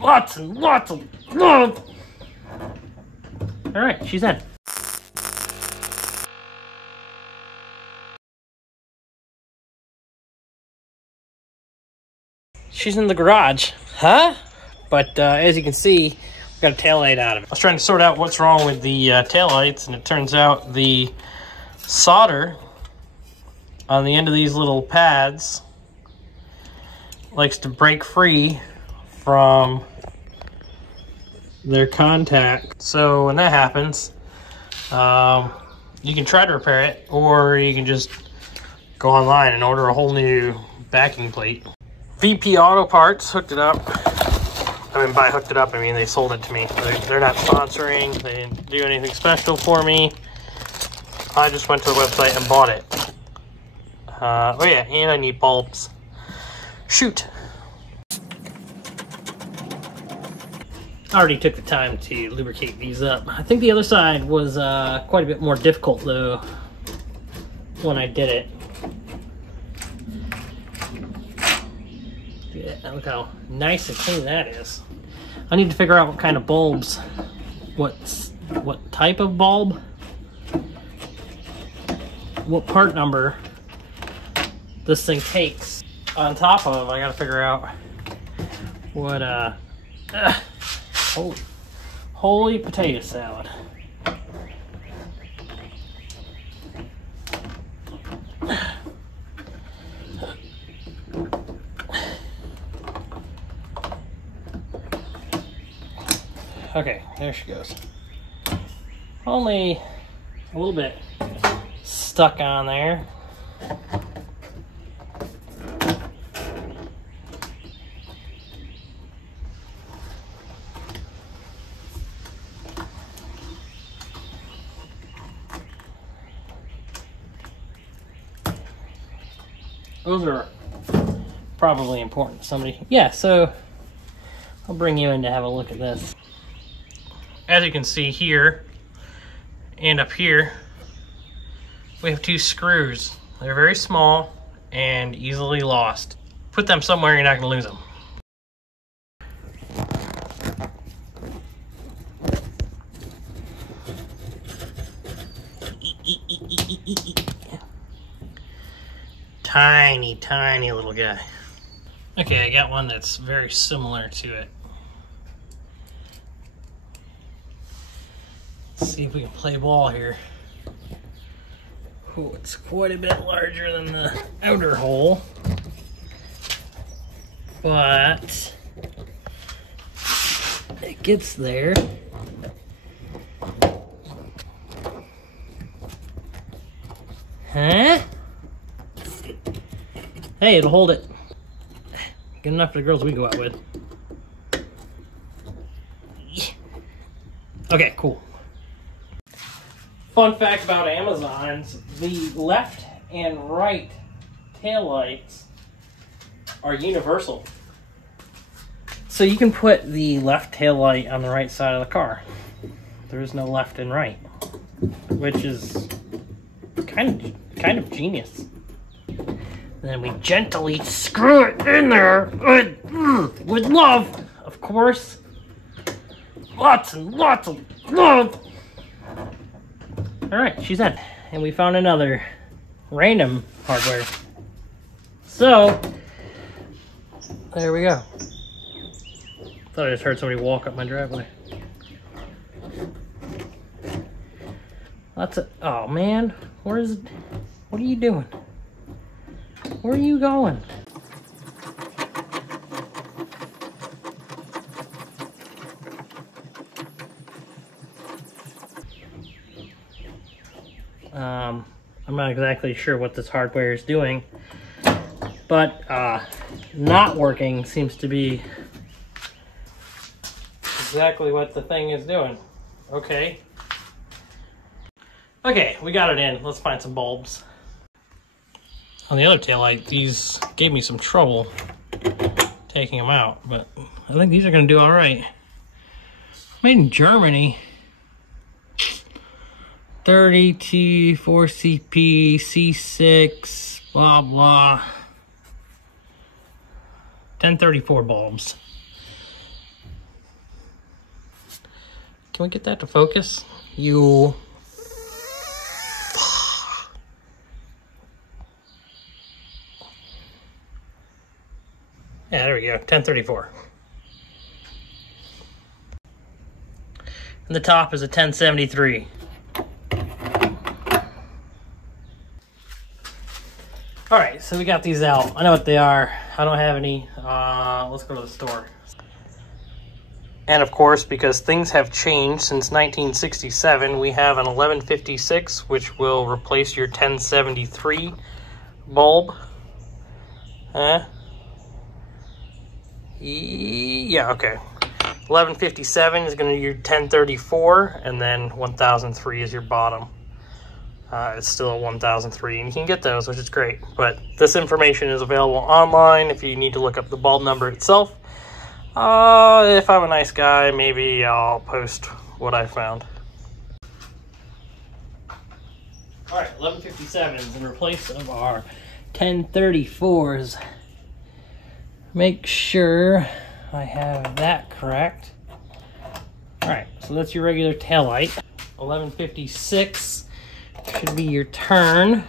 Lots and lots of love. All right, she's in. She's in the garage, huh? But as you can see, we got a taillight out of it. I was trying to sort out what's wrong with the taillights, and it turns out the solder on the end of these little pads likes to break free from their contact. So when that happens, you can try to repair it, or you can just go online and order a whole new backing plate. VP Auto Parts hooked it up. I mean, by hooked it up, I mean they sold it to me. They're not sponsoring. They didn't do anything special for me. I just went to the website and bought it. Oh yeah, and I need bulbs. Shoot. I already took the time to lubricate these up. I think the other side was quite a bit more difficult though when I did it. Yeah, look how nice and clean that is. I need to figure out what kind of bulbs, what type of bulb, what part number this thing takes. On top of, I gotta figure out what holy potato salad. Okay, there she goes. Only a little bit stuck on there. Those are probably important to somebody. Yeah, so I'll bring you in to have a look at this. As you can see here and up here, we have two screws. They're very small and easily lost. Put them somewhere, you're not gonna lose them. Tiny, tiny little guy. Okay, I got one that's very similar to it. Let's see if we can play ball here. Oh, it's quite a bit larger than the outer hole, but it gets there. Huh? Hey, it'll hold it. Good enough for the girls we go out with. Okay, cool. Fun fact about Amazons, the left and right taillights are universal. So you can put the left taillight on the right side of the car. There is no left and right, which is kind of genius. And then we gently screw it in there with love, of course. Lots and lots of love. All right, she's in. And we found another random hardware. So, there we go. Thought I just heard somebody walk up my driveway. That's it. Oh man, where is it? What are you doing? Where are you going? I'm not exactly sure what this hardware is doing, but not working seems to be exactly what the thing is doing. Okay. Okay, we got it in. Let's find some bulbs. On the other taillight, these gave me some trouble taking them out, but I think these are gonna do all right. Made in Germany. 30 T4CP C6 blah blah. 1034 bulbs. Can we get that to focus? You... Yeah, there we go, 1034. And the top is a 1073. All right, so we got these out. I know what they are. I don't have any. Let's go to the store. And of course, because things have changed since 1967, we have an 1156, which will replace your 1073 bulb. Yeah, okay. 1157 is going to be your 1034, and then 1003 is your bottom. It's still a 1003, and you can get those, which is great. But this information is available online if you need to look up the bulb number itself. If I'm a nice guy, maybe I'll post what I found. All right, 1157s in replace of our 1034s. Make sure I have that correct. All right, so that's your regular taillight. 1156 should be your turn.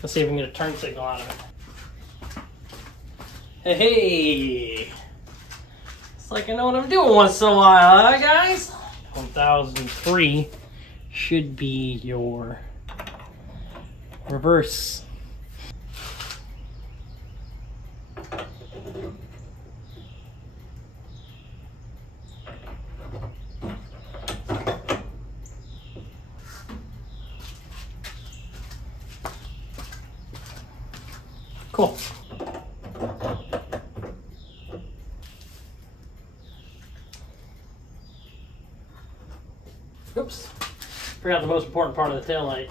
Let's see if we can get a turn signal out of it. Hey! It's like I know what I'm doing once in a while, huh, guys? 1003 should be your reverse. Cool. Oops. Forgot the most important part of the taillight.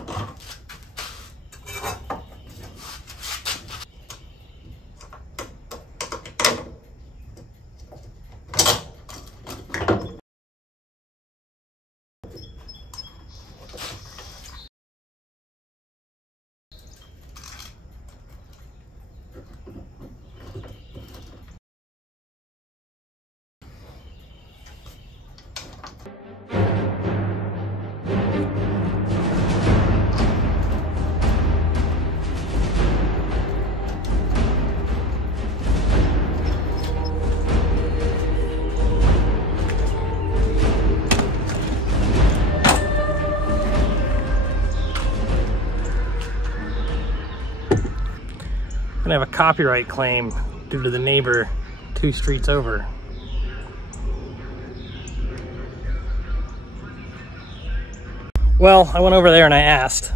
I'm gonna have a copyright claim due to the neighbor 2 streets over. Well, I went over there and I asked.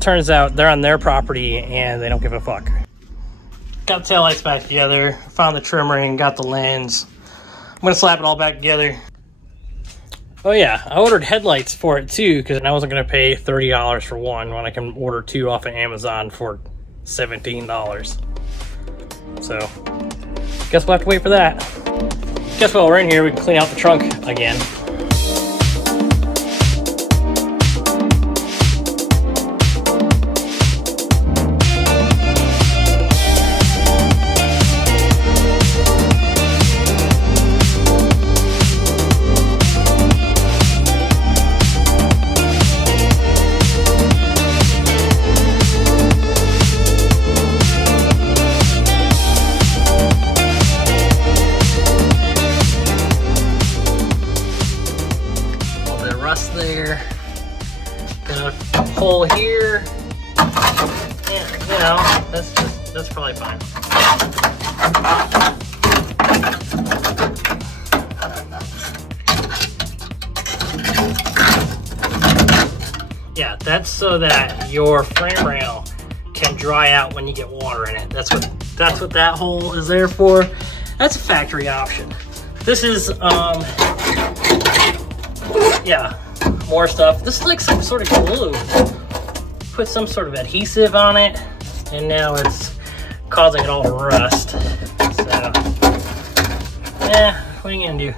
Turns out they're on their property and they don't give a fuck. Got the taillights back together, found the trim ring, got the lens. I'm gonna slap it all back together. Oh yeah, I ordered headlights for it too, because I wasn't gonna pay $30 for one when I can order 2 off of Amazon for $17. So, guess we'll have to wait for that. Guess while we're in here, we can clean out the trunk again. There, got a hole here, and you know, that's probably fine. Yeah, that's so that your frame rail can dry out when you get water in it. That's what that hole is there for. That's a factory option. This is yeah, more stuff. This is like some sort of glue. Put some sort of adhesive on it, and now it's causing it all to rust. So, yeah, what are you gonna do?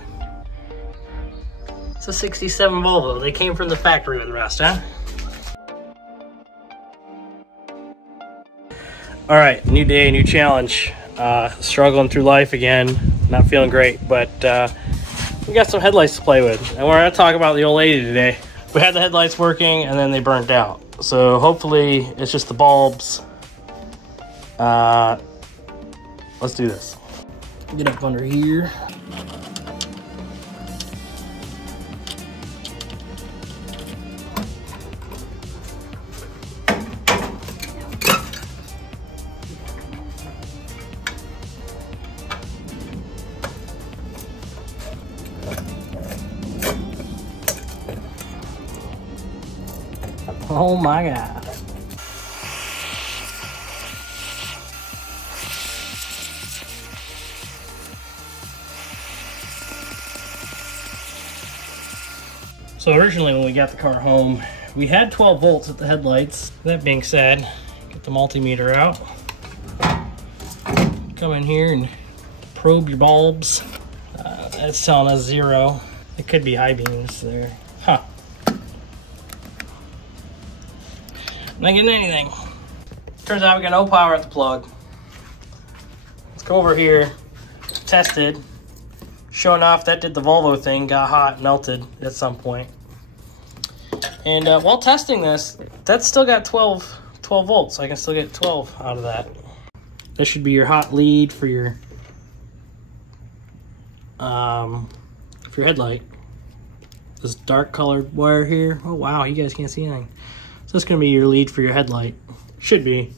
It's a 67 Volvo. They came from the factory with rust, huh? All right, new day, new challenge. Struggling through life again, not feeling great, but we got some headlights to play with, and we're gonna talk about the old lady today. We had the headlights working and then they burnt out. So hopefully it's just the bulbs. Let's do this. Get up under here. Oh my God. So originally when we got the car home, we had 12 volts at the headlights. That being said, get the multimeter out. Come in here and probe your bulbs. That's telling us 0. It could be high beams there. Huh. Not getting anything. Turns out we got no power at the plug. Let's go over here. Tested. Sure enough, that did the Volvo thing. Got hot, melted at some point. And while testing this, that's still got 12 volts. I can still get 12 out of that. This should be your hot lead for your headlight. This dark colored wire here. Oh wow, you guys can't see anything. So that's gonna be your lead for your headlight. Should be.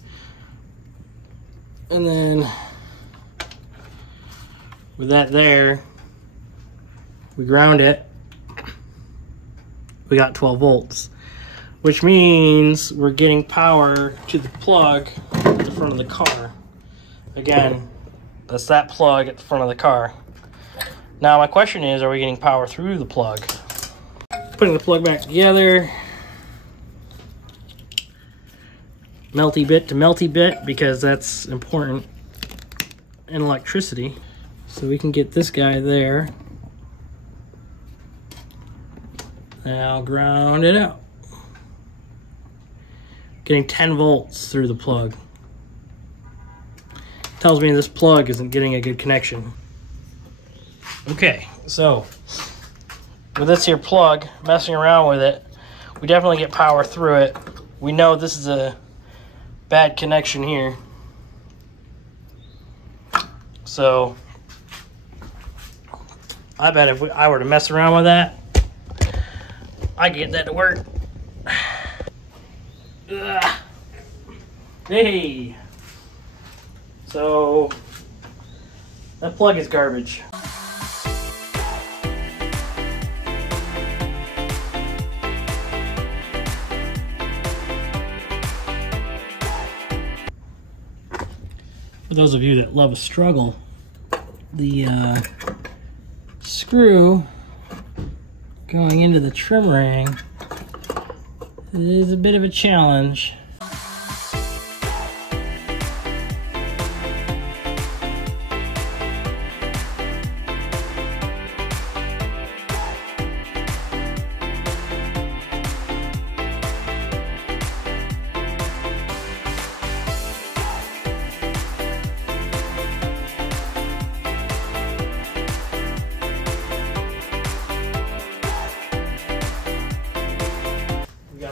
And then with that there, we ground it. We got 12 volts, which means we're getting power to the plug at the front of the car. Again, that's that plug at the front of the car. Now my question is, are we getting power through the plug? Putting the plug back together. Melty bit to melty bit, because that's important in electricity. So we can get this guy there. Now ground it out. Getting 10 volts through the plug. Tells me this plug isn't getting a good connection. Okay, so with this here plug, messing around with it, we definitely get power through it. We know this is a bad connection here. So I bet if I were to mess around with that, I could get that to work. Ugh. Hey, so that plug is garbage. For those of you that love a struggle, the screw going into the trim ring is a bit of a challenge.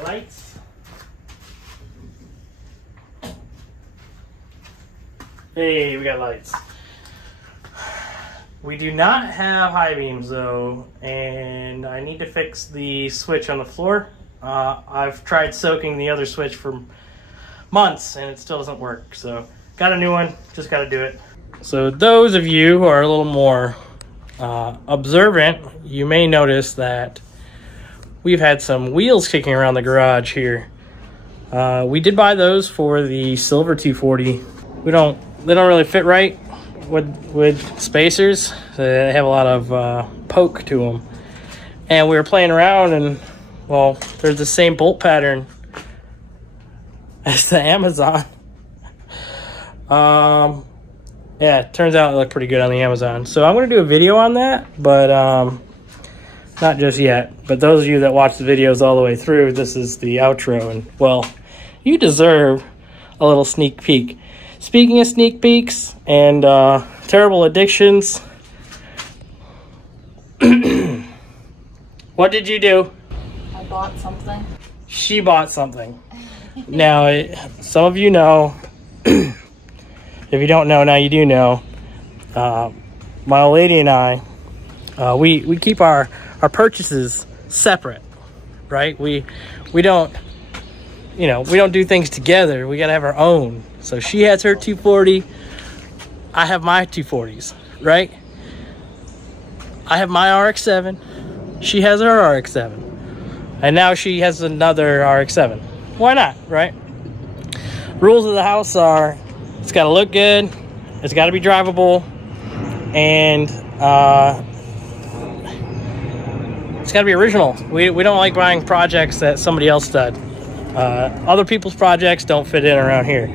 Lights. Hey, we got lights. We do not have high beams though, and I need to fix the switch on the floor. I've tried soaking the other switch for months and it still doesn't work. So got a new one, just got to do it. So those of you who are a little more observant, you may notice that we've had some wheels kicking around the garage here. We did buy those for the silver 240. They don't really fit right with spacers. They have a lot of poke to them. And we were playing around and, well, they're the same bolt pattern as the Amazon. Yeah, it turns out it looked pretty good on the Amazon. So I'm gonna do a video on that, but not just yet. But those of you that watch the videos all the way through, this is the outro, and well, you deserve a little sneak peek. speaking of sneak peeks and terrible addictions, what did you do? I bought something. She bought something. Now, some of you know. If you don't know, now you do know. My old lady and I, we keep our purchases separate, right? We don't, we don't do things together. We gotta have our own. So she has her 240. I have my 240s, right? I have my RX-7. She has her RX-7. And now she has another RX-7. Why not, right? Rules of the house are, it's got to look good, it's got to be drivable, and it's got to be original. We don't like buying projects that somebody else did. Other people's projects don't fit in around here.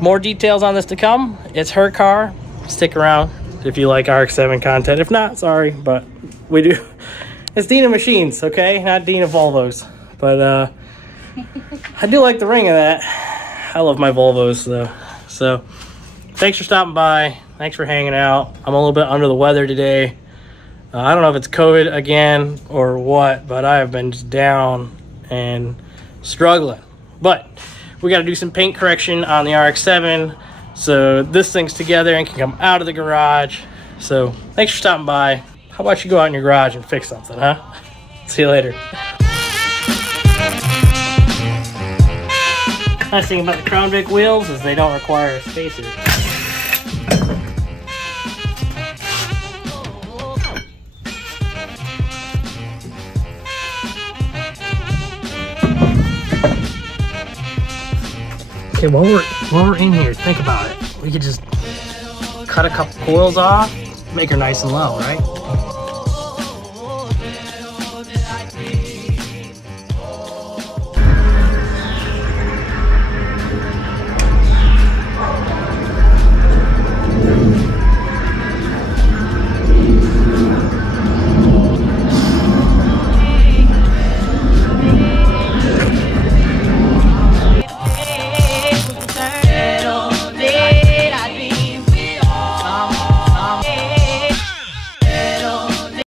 More details on this to come. It's her car. Stick around if you like RX-7 content. If not, sorry, but we do. It's Dina Machines, okay? Not Dina Volvos. But I do like the ring of that. I love my Volvos though. So thanks for stopping by. Thanks for hanging out. I'm a little bit under the weather today. I don't know if it's COVID again or what, but I have been just down and struggling. But we got to do some paint correction on the RX-7 so this thing's together and can come out of the garage. So thanks for stopping by. How about you go out in your garage and fix something, huh? See you later. Nice thing about the Crown Vic wheels is they don't require a spacer. Okay, while we're in here, think about it. We could just cut a couple coils off, make her nice and low, right?